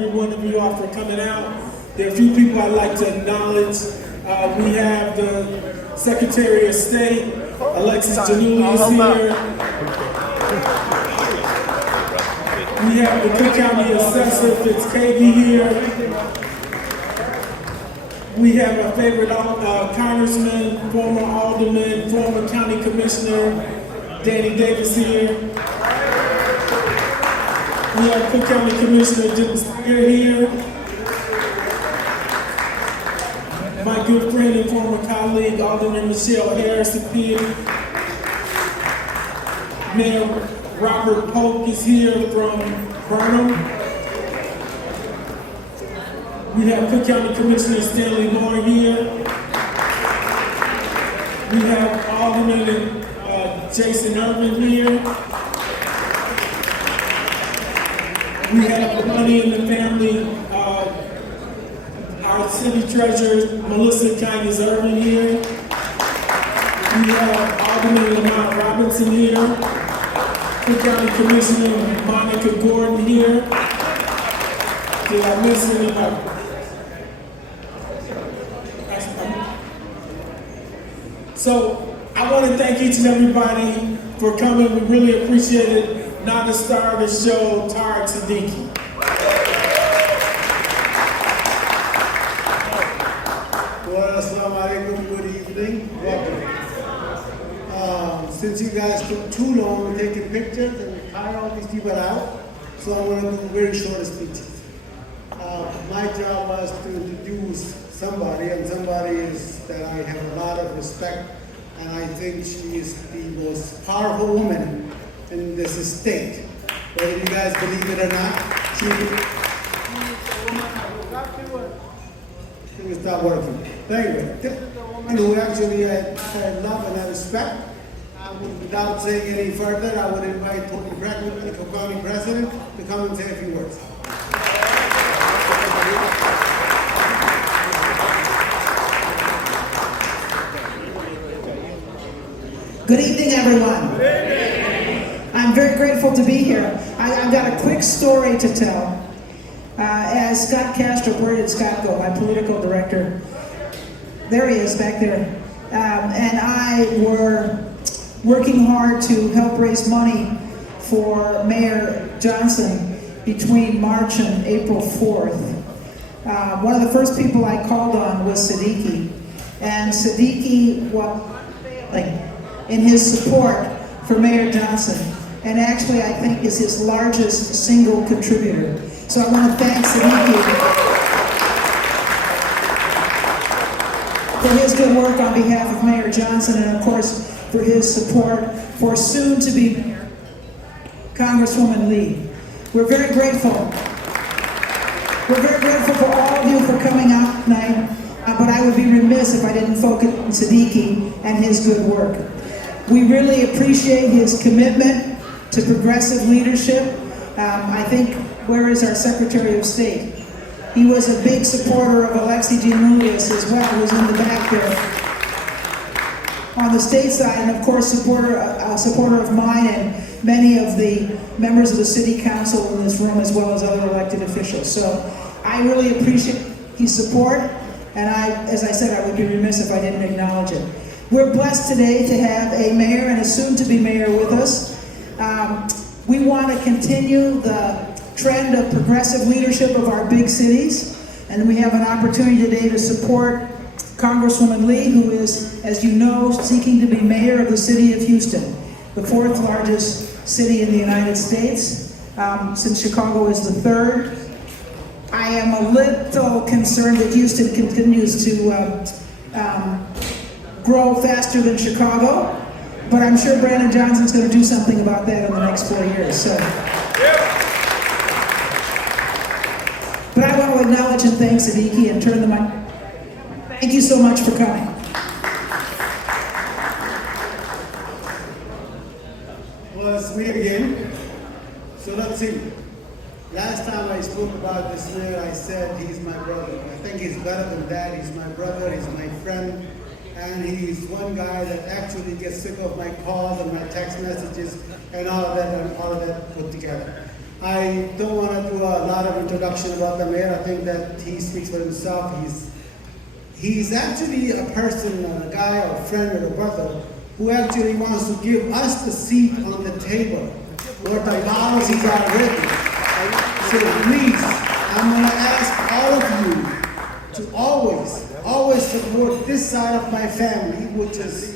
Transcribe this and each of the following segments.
Every one of you all for coming out. There are a few people I'd like to acknowledge. We have the Secretary of State, Alexis Januli is here. We have the Cook County Assessor, Fitzcavey here. We have our favorite Congressman, former Alderman, former County Commissioner, Danny Davis here. We have Cook County Commissioner Jim Spear here. My good friend and former colleague, Alderman Michelle Harris is here. Mayor Robert Polk is here from Burnham. We have Cook County Commissioner Stanley Moore here. We have Alderman Jason Irvin here. We have the money in the family, our city treasurer, Melissa Conyers Irvin here. We have Alderman Lamont Robinson here. Cook County Commissioner Monica Gordon here. Did I miss anybody? So I want to thank each and everybody for coming. We really appreciate it. Now the star of the show, Tariq Siddique. Well, assalamu alaikum, good evening, welcome. Since you guys took too long taking pictures and tired all these people out, so I'm going to do very short speeches. My job was to introduce somebody, and somebody is that I have a lot of respect, and I think she is the most powerful woman in this state. Whether you guys believe it or not, she will stop working. But anyway, this is the woman who actually I love and I respect. Without saying any further, I would invite Tony Tariq, the Cook County President, to come and say a few words. Good evening, everyone. Good evening. I'm very grateful to be here. I've got a quick story to tell. As Scott Castro, where did Scott go? My political director. There he is, back there. And I were working hard to help raise money for Mayor Johnson between March and April 4th. One of the first people I called on was Siddique. And Siddique was in his support for Mayor Johnson, and actually I think is his largest single contributor. So I want to thank Siddique for his good work on behalf of Mayor Johnson, and of course for his support for soon-to-be Mayor Congresswoman Lee. We're very grateful. We're very grateful for all of you for coming out tonight, but I would be remiss if I didn't focus on Siddique and his good work. We really appreciate his commitment to progressive leadership. I think, where is our Secretary of State? He was a big supporter of Alexis Januli as well, who's in the back there. On the state side, and of course, supporter of mine and many of the members of the City Council in this room, as well as other elected officials. So I really appreciate his support, and as I said, I would be remiss if I didn't acknowledge it. We're blessed today to have a mayor and a soon-to-be mayor with us. We want to continue the trend of progressive leadership of our big cities, and we have an opportunity today to support Congresswoman Lee, who is, as you know, seeking to be mayor of the city of Houston, the fourth largest city in the United States, since Chicago is the third. I am a little concerned that Houston continues to grow faster than Chicago, but I'm sure Brandon Johnson's going to do something about that in the next 4 years. So, but I want to acknowledge and thank Siddique and turn the mic. Thank you so much for coming. Well, it's me again. So let's see. Last time I spoke about this mayor, I said he's my brother. I think he's better than that. He's my brother, he's my friend, and he's one guy that actually gets sick of my calls and my text messages and all of that put together. I don't want to do a lot of introduction about the mayor. I think that he speaks for himself. He's actually a person, a guy, or a friend, or a brother, who actually wants to give us the seat on the table where the policies are written. So please, I'm going to ask all of you to always support this side of my family, which is,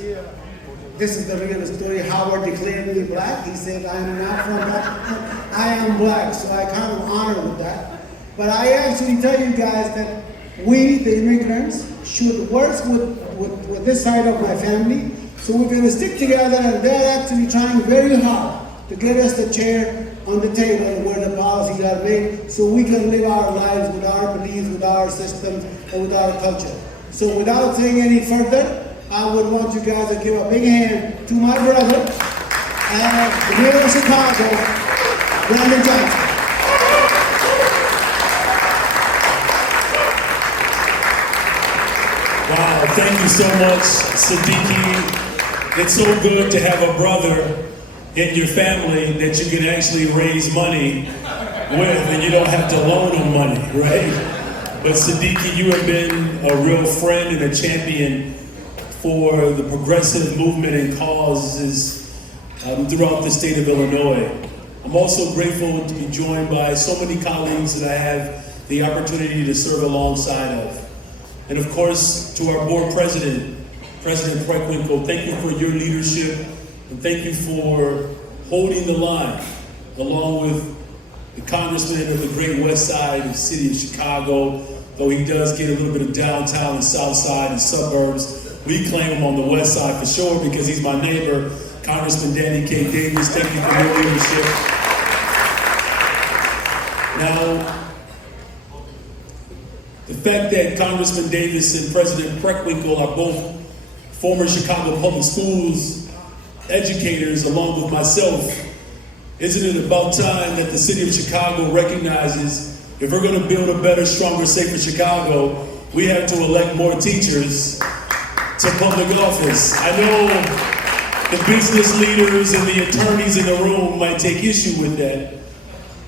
this is the real story. Howard declared me black. He said, I am not from black. I am black, so I kind of honor with that. But I actually tell you guys that we, the immigrants, should work with this side of my family. So we're going to stick together, and they're actually trying very hard to get us the chair on the table where the policies are made, so we can live our lives with our beliefs, with our systems, and with our culture. So without saying any further, I would want you guys to give a big hand to my brother, the mayor of Chicago, Brandon Johnson. Wow, thank you so much, Siddique. It's so good to have a brother in your family that you can actually raise money with and you don't have to loan them money, right? But Siddique, you have been a real friend and a champion for the progressive movement and causes throughout the state of Illinois. I'm also grateful to be joined by so many colleagues that I have the opportunity to serve alongside of. And of course, to our board president, President Tariq, thank you for your leadership and thank you for holding the line along with the congressman of the Great West Side of the city of Chicago, though he does get a little bit of downtown and south side and suburbs. We claim him on the west side for sure because he's my neighbor, Congressman Danny K. Davis. Thank you for your leadership. Now, the fact that Congressman Davis and President Preckwinkle are both former Chicago Public Schools educators along with myself, isn't it about time that the city of Chicago recognizes if we're going to build a better, stronger, safer Chicago, we have to elect more teachers to public office. I know the business leaders and the attorneys in the room might take issue with that,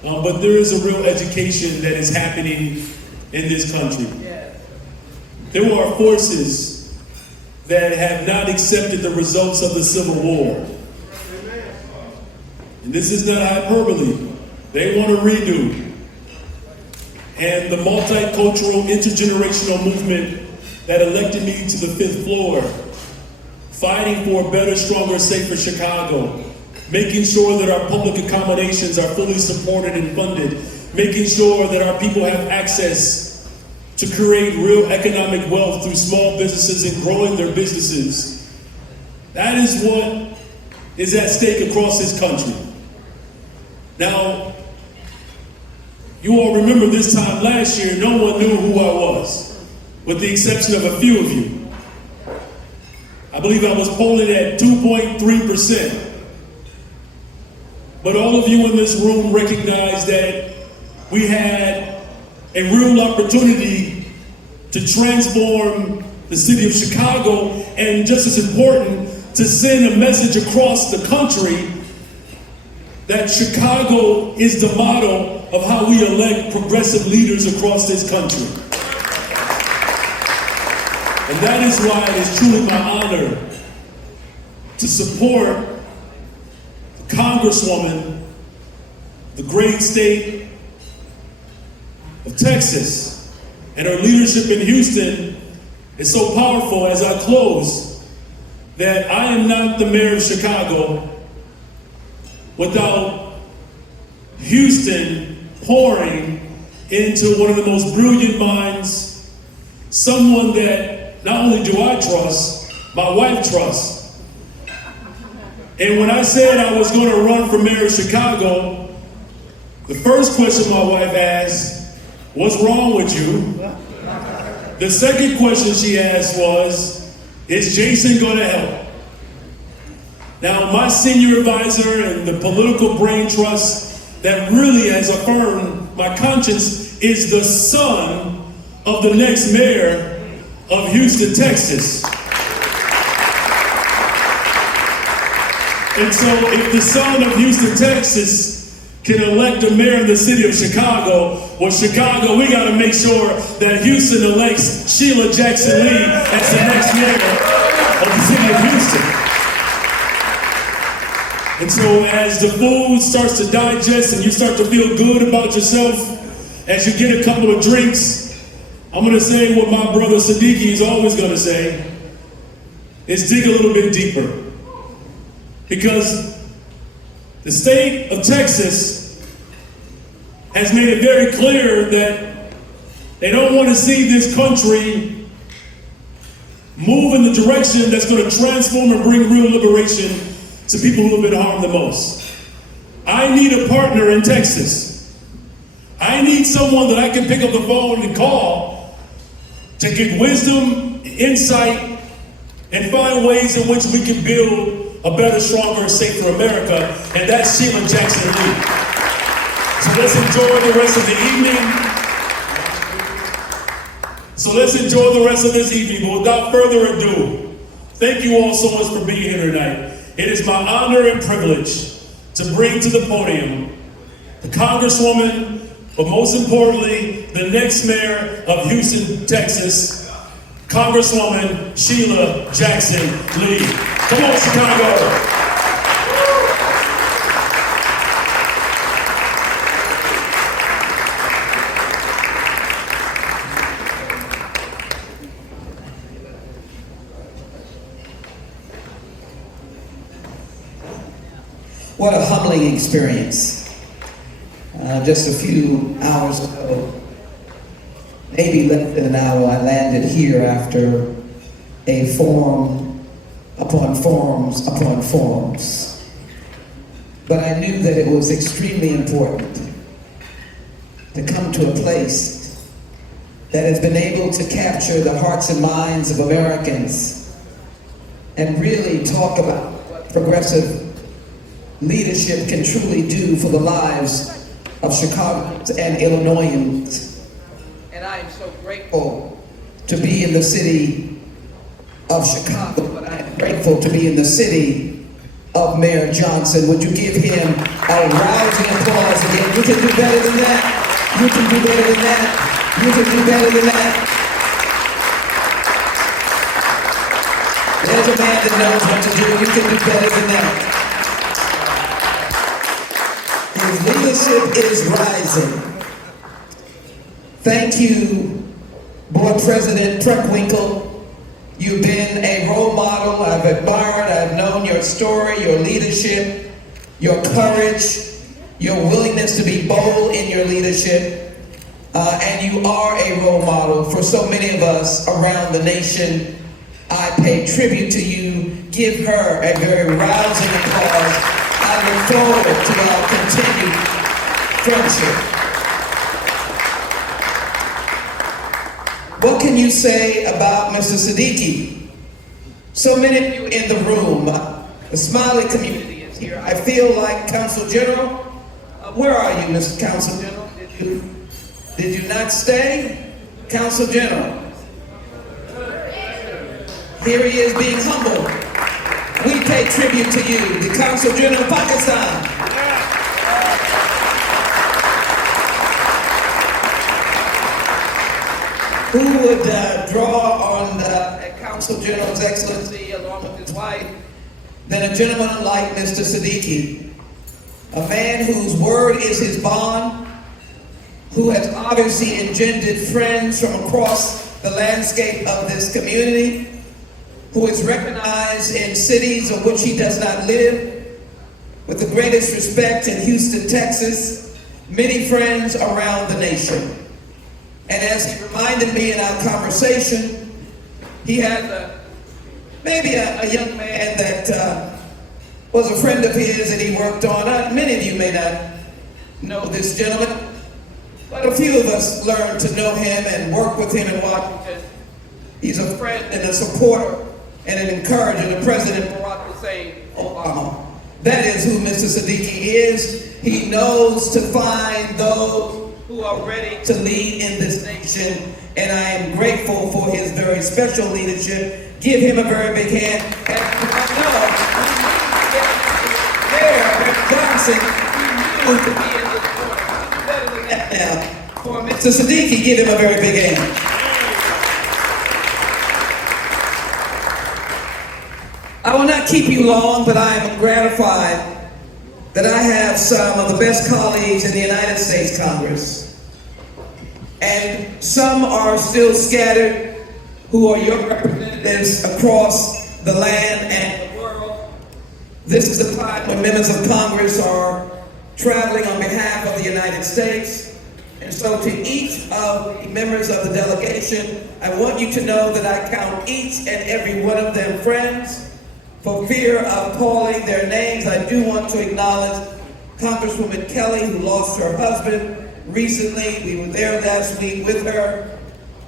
but there is a real education that is happening in this country. There are forces that have not accepted the results of the Civil War. And this is not hyperbole. They want to redo. And the multicultural, intergenerational movement that elected me to the 5th floor, fighting for a better, stronger, safer Chicago, making sure that our public accommodations are fully supported and funded, making sure that our people have access to create real economic wealth through small businesses and growing their businesses. That is what is at stake across this country. Now, you all remember this time last year, no one knew who I was, with the exception of a few of you. I believe I was polling at 2.3%. But all of you in this room recognize that we had a real opportunity to transform the city of Chicago, and just as important, to send a message across the country that Chicago is the model of how we elect progressive leaders across this country. And that is why it is truly my honor to support the Congresswoman, the great state of Texas, and her leadership in Houston is so powerful. As I close, that I am not the mayor of Chicago without Houston pouring into one of the most brilliant minds, someone that not only do I trust, my wife trusts. And when I said I was going to run for mayor of Chicago, the first question my wife asked, "What's wrong with you?" The second question she asked was, "Is Jason going to help?" Now, my senior advisor and the political brain trust that really has affirmed my conscience is the son of the next mayor of Houston, Texas. And so if the son of Houston, Texas can elect a mayor in the city of Chicago, well, Chicago, we got to make sure that Houston elects Sheila Jackson Lee as the next mayor of the city of Houston. And so as the food starts to digest and you start to feel good about yourself, as you get a couple of drinks, I'm going to say what my brother Siddique is always going to say, is dig a little bit deeper. Because the state of Texas has made it very clear that they don't want to see this country move in the direction that's going to transform and bring real liberation to people who have been harmed the most. I need a partner in Texas. I need someone that I can pick up the phone and call to get wisdom, insight, and find ways in which we can build a better, stronger, safer America, and that's Sheila Jackson Lee. So let's enjoy the rest of the evening. But without further ado, thank you all so much for being here tonight. It is my honor and privilege to bring to the podium the Congresswoman, but most importantly, the next mayor of Houston, Texas, Congresswoman Sheila Jackson Lee. Come on, Chicago. What a humbling experience. Just a few hours ago, maybe less than an hour, I landed here after a forum upon forums upon forums. But I knew that it was extremely important to come to a place that has been able to capture the hearts and minds of Americans and really talk about what progressive leadership can truly do for the lives of Chicagoans and Illinoisans. And I am so grateful to be in the city of Chicago, but I am grateful to be in the city of Mayor Johnson. Would you give him a rousing applause again? You can do better than that. You can do better than that. You can do better than that. There's a man that knows what to do. You can do better than that. His leadership is rising. Thank you, Board President Tariq. You've been a role model. I've admired, I've known your story, your leadership, your courage, your willingness to be bold in your leadership. And you are a role model for so many of us around the nation. I pay tribute to you. Give her a very rousing applause. I look forward to our continued friendship. What can you say about Mr. Siddique? So many of you in the room, the Smiley community is here. I feel like Council General. Where are you, Mr. Council General? Did you not stay? Council General. Here he is being humble. We pay tribute to you, the Council General of Pakistan. Who would draw on a Council General's Excellency along with his wife than a gentleman like Mr. Siddique, a man whose word is his bond, who has obviously engendered friends from across the landscape of this community, who is recognized in cities of which he does not live, with the greatest respect in Houston, Texas, many friends around the nation. And as he reminded me in our conversation, he had maybe a young man that was a friend of his and he worked on. Many of you may not know this gentleman, but a few of us learned to know him and work with him in Washington. He's a friend and a supporter and an encourager of President Barack Hussein Obama. That is who Mr. Siddique is. He knows to find those who are ready to lead in this nation, and I am grateful for his very special leadership. Give him a very big hand. And I know Mayor Johnson, he knew to be to Siddique, give him a very big hand. I will not keep you long, but I am gratified that I have some of the best colleagues in the United States Congress. And some are still scattered who are your representatives across the land and the world. This is the time when members of Congress are traveling on behalf of the United States. And so to each of the members of the delegation, I want you to know that I count each and every one of them friends. For fear of calling their names, I do want to acknowledge Congresswoman Kelly, who lost her husband recently. We were there last week with her.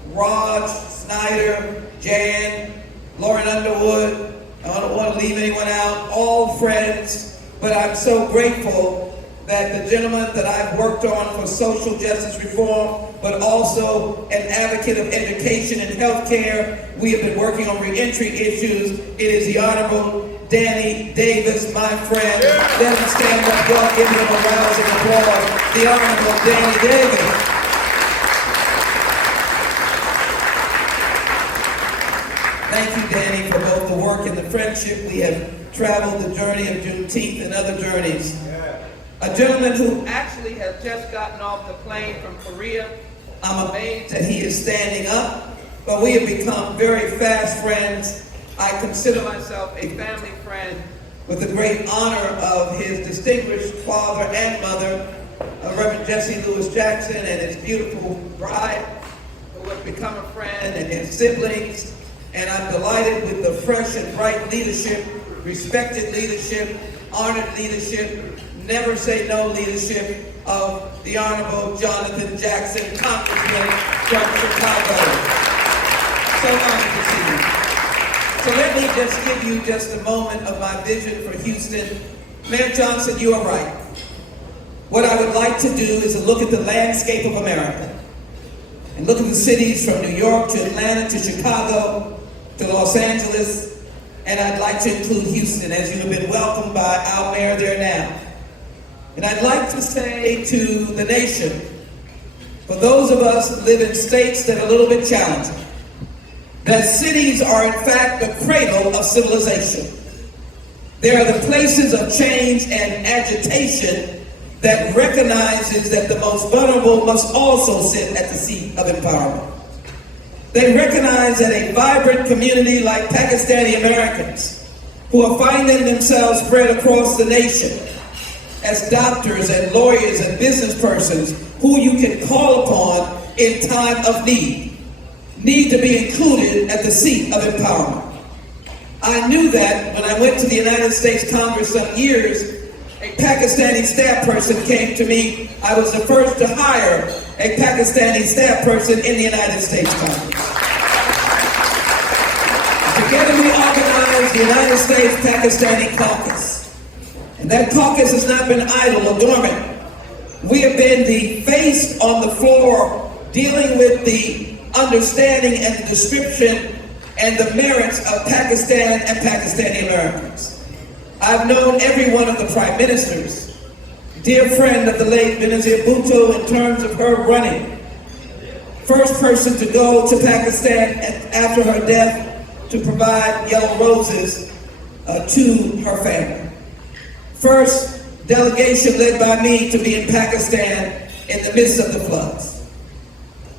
Raj, Snyder, Jan, Lauren Underwood. I don't want to leave anyone out. All friends. But I'm so grateful that the gentleman that I've worked on for social justice reform, but also an advocate of education and health care. We have been working on reentry issues. It is the Honorable Danny Davis, my friend. Let him stand up, y'all give him a rousing applause. The Honorable Danny Davis. Thank you, Danny, for both the work and the friendship. We have traveled the journey of Juneteenth and other journeys. A gentleman who actually has just gotten off the plane from Korea. I'm amazed that he is standing up, but we have become very fast friends. I consider myself a family friend with the great honor of his distinguished father and mother, Reverend Jesse Lewis Jackson, and his beautiful bride, who has become a friend, and his siblings. And I'm delighted with the fresh and bright leadership, respected leadership, honored leadership, never say no leadership of the Honorable Jonathan Jackson, Congressman from Chicago. So honored to see you. So let me just give you just a moment of my vision for Houston. Mayor Johnson, you are right. What I would like to do is to look at the landscape of America and look at the cities from New York to Atlanta to Chicago to Los Angeles, and I'd like to include Houston, as you have been welcomed by our mayor there now. And I'd like to say to the nation, for those of us who live in states that are a little bit challenging, that cities are in fact the cradle of civilization. They are the places of change and agitation that recognizes that the most vulnerable must also sit at the seat of empowerment. They recognize that a vibrant community like Pakistani Americans, who are finding themselves spread across the nation, as doctors and lawyers and business persons who you can call upon in time of need to be included at the seat of empowerment. I knew that when I went to the United States Congress some years, a Pakistani staff person came to me. I was the first to hire a Pakistani staff person in the United States Congress. Together we organized the United States Pakistani Caucus. And that caucus has not been idle or dormant. We have been the face on the floor dealing with the understanding and the description and the merits of Pakistan and Pakistani Americans. I've known every one of the prime ministers, dear friend of the late Benazir Bhutto in terms of her running. First person to go to Pakistan after her death to provide yellow roses to her family. First delegation led by me to be in Pakistan in the midst of the floods.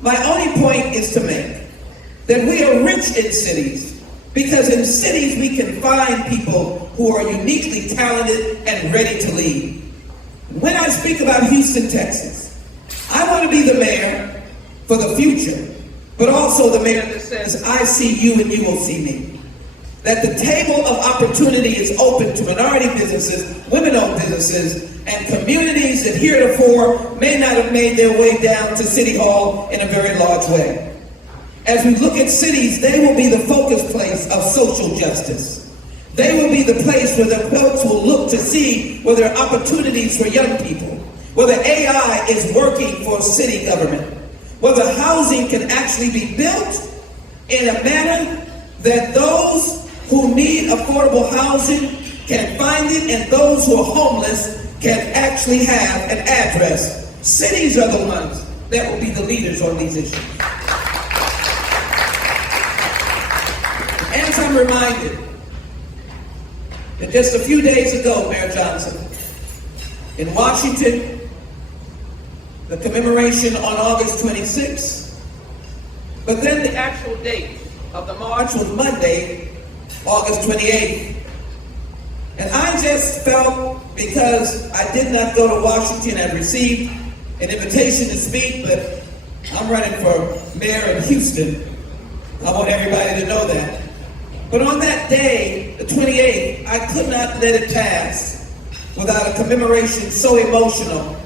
My only point is to make that we are rich in cities because in cities we can find people who are uniquely talented and ready to lead. When I speak about Houston, Texas, I want to be the mayor for the future, but also the mayor that says, I see you and you will see me. That the table of opportunity is open to minority businesses, women-owned businesses, and communities that heretofore may not have made their way down to City Hall in a very large way. As we look at cities, they will be the focus place of social justice. They will be the place where the folks will look to see where there are opportunities for young people, whether AI is working for city government, whether housing can actually be built in a manner that those who need affordable housing can find it, and those who are homeless can actually have an address. Cities are the ones that will be the leaders on these issues. As I'm reminded that just a few days ago, Mayor Johnson, in Washington, the commemoration on August 26th, but then the actual date of the march was Monday, August 28th. And I just felt, because I did not go to Washington, I received an invitation to speak, but I'm running for mayor in Houston. I want everybody to know that. But on that day, the 28th, I could not let it pass without a commemoration so emotional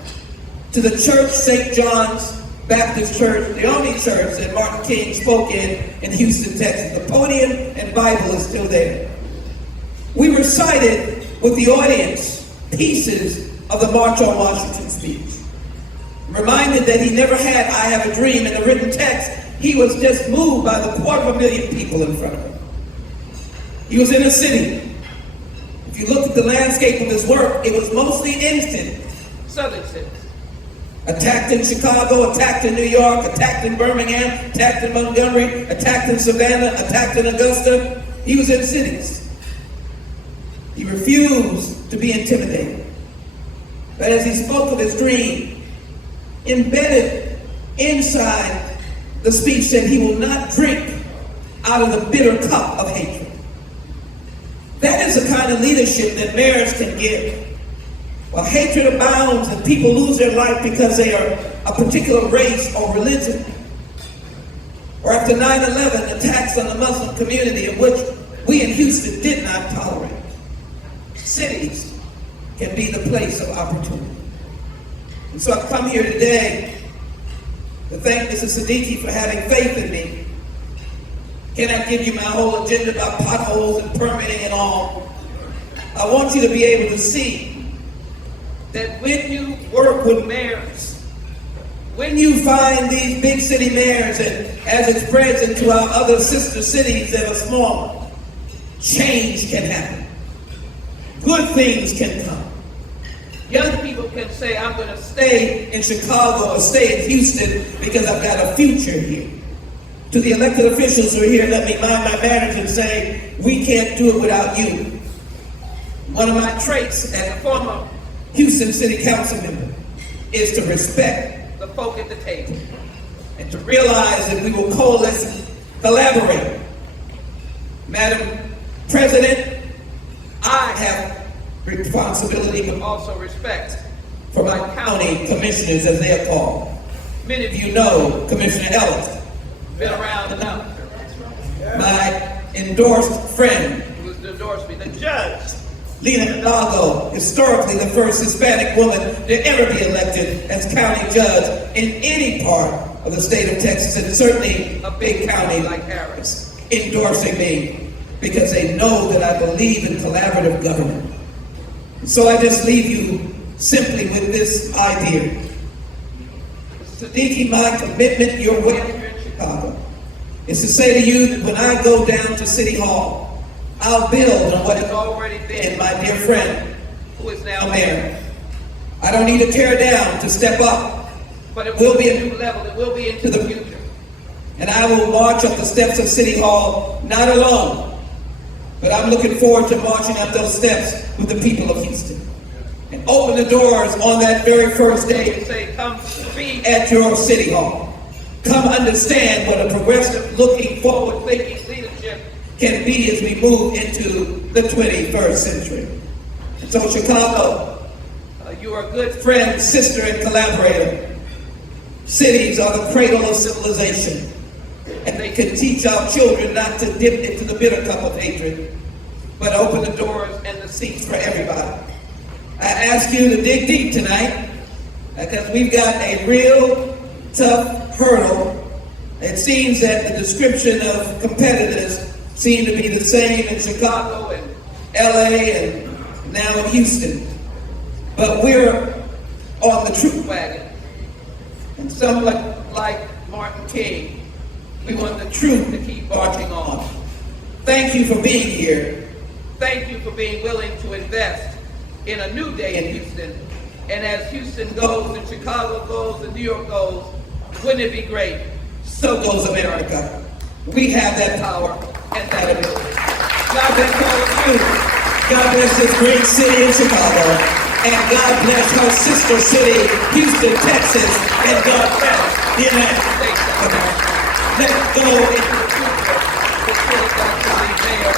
to the church, St. John's Baptist Church, the only church that Martin King spoke in Houston, Texas. The podium and Bible is still there. We recited with the audience pieces of the March on Washington speech. Reminded that he never had "I have a dream" in the written text. He was just moved by the 250,000 people in front of him. He was in a city. If you look at the landscape of his work, it was mostly in cities, southern cities. Attacked in Chicago, attacked in New York, attacked in Birmingham, attacked in Montgomery, attacked in Savannah, attacked in Augusta. He was in cities. He refused to be intimidated. But as he spoke of his dream, embedded inside the speech said he will not drink out of the bitter cup of hatred. That is the kind of leadership that mayors can give. While hatred abounds and people lose their life because they are a particular race or religion, or after 9/11 attacks on the Muslim community, of which we in Houston did not tolerate, cities can be the place of opportunity. And so I've come here today to thank Mrs. Siddique for having faith in me. Cannot give you my whole agenda about potholes and permitting and all. I want you to be able to see that when you work with mayors, when you find these big city mayors, and as it spreads into our other sister cities that are smaller, change can happen. Good things can come. Young people can say, "I'm going to stay in Chicago or stay in Houston because I've got a future here." To the elected officials who are here, let me mind my manners and say, we can't do it without you. One of my traits as a former Houston City Council member is to respect the folk at the table and to realize that we will coalesce and collaborate. Madam President, I have responsibility but also respect for my county commissioners, as they are called. Many of you know Commissioner Ellis, been around enough. My endorsed friend, who has endorsed me, the judge, Lena Hidalgo, historically the first Hispanic woman to ever be elected as county judge in any part of the state of Texas, and certainly a big county like Harris, endorsing me because they know that I believe in collaborative government. So I just leave you simply with this idea. Siddique, my commitment your way here in Chicago is to say to you that when I go down to City Hall, I'll build on what has already been my dear friend, who is now mayor. I don't need to tear down to step up, but it will be a new level. It will be into the future. And I will march up the steps of City Hall, not alone, but I'm looking forward to marching up those steps with the people of Houston. And open the doors on that very first day and say, come be at your City Hall. Come understand what a progressive, looking forward, thinking leadership can be as we move into the 21st century. And so Chicago, you are a good friend, sister, and collaborator. Cities are the cradle of civilization, and they can teach our children not to dip into the bitter cup of hatred, but open the doors and the seats for everybody. I ask you to dig deep tonight, because we've got a real tough hurdle. It seems that the description of competitors seem to be the same in Chicago and LA and now in Houston. But we're on the truth wagon. And someone like Martin King, we want the truth to keep marching on. Thank you for being here. Thank you for being willing to invest in a new day in Houston. And as Houston goes and Chicago goes and New York goes, Wouldn't it be great? So goes America. We have that power and that ability. God bless all of you. God bless this great city in Chicago. And God bless her sister city, Houston, Texas. And God bless the United States of America. Let's go into the future. The city got to be there.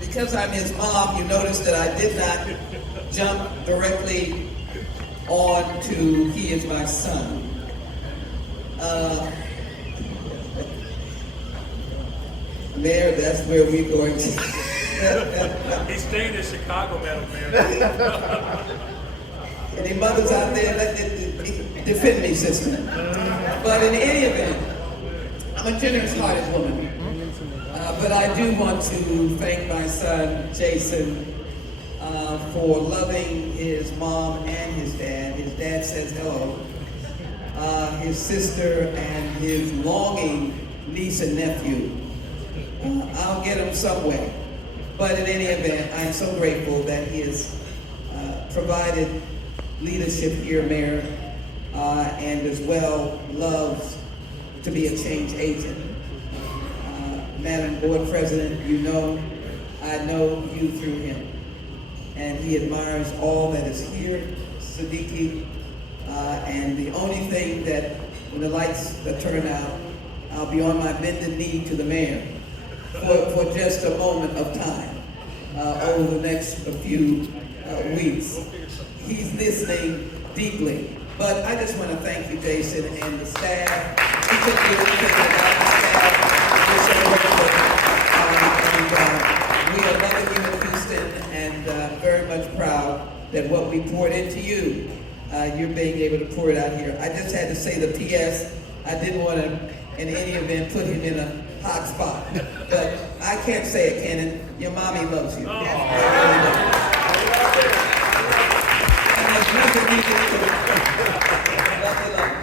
Because I'm his mom, you notice that I did not jump directly on to he is my son. Mayor, that's where we're going to. He's staying in Chicago, Madam Mayor. Any mothers out there, defend me, sister. But in any event, I'm a generous-hearted woman. But I do want to thank my son, Jason, for loving his mom and his dad. His dad says hello. His sister and his longing niece and nephew. I'll get him somewhere. But in any event, I'm so grateful that he has provided leadership here, Mayor, and as well loves to be a change agent. Madam Board President, you know, I know you through him. And he admires all that is here, Siddique. And the only thing that, when the lights turn out, I'll be on my bended knee to the mayor for just a moment of time over the next few weeks. He's listening deeply. But I just want to thank you, Jason, and the staff. He took the staff. We are loving you in Houston and very much proud that what we poured into you, you're being able to pour it out here. I just had to say the P.S. I didn't want to, in any event, put him in a hot spot. But I can't say it, Kenan. Your mommy loves you. And there's nothing you can do. Love you, love you.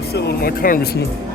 Still with my congressman.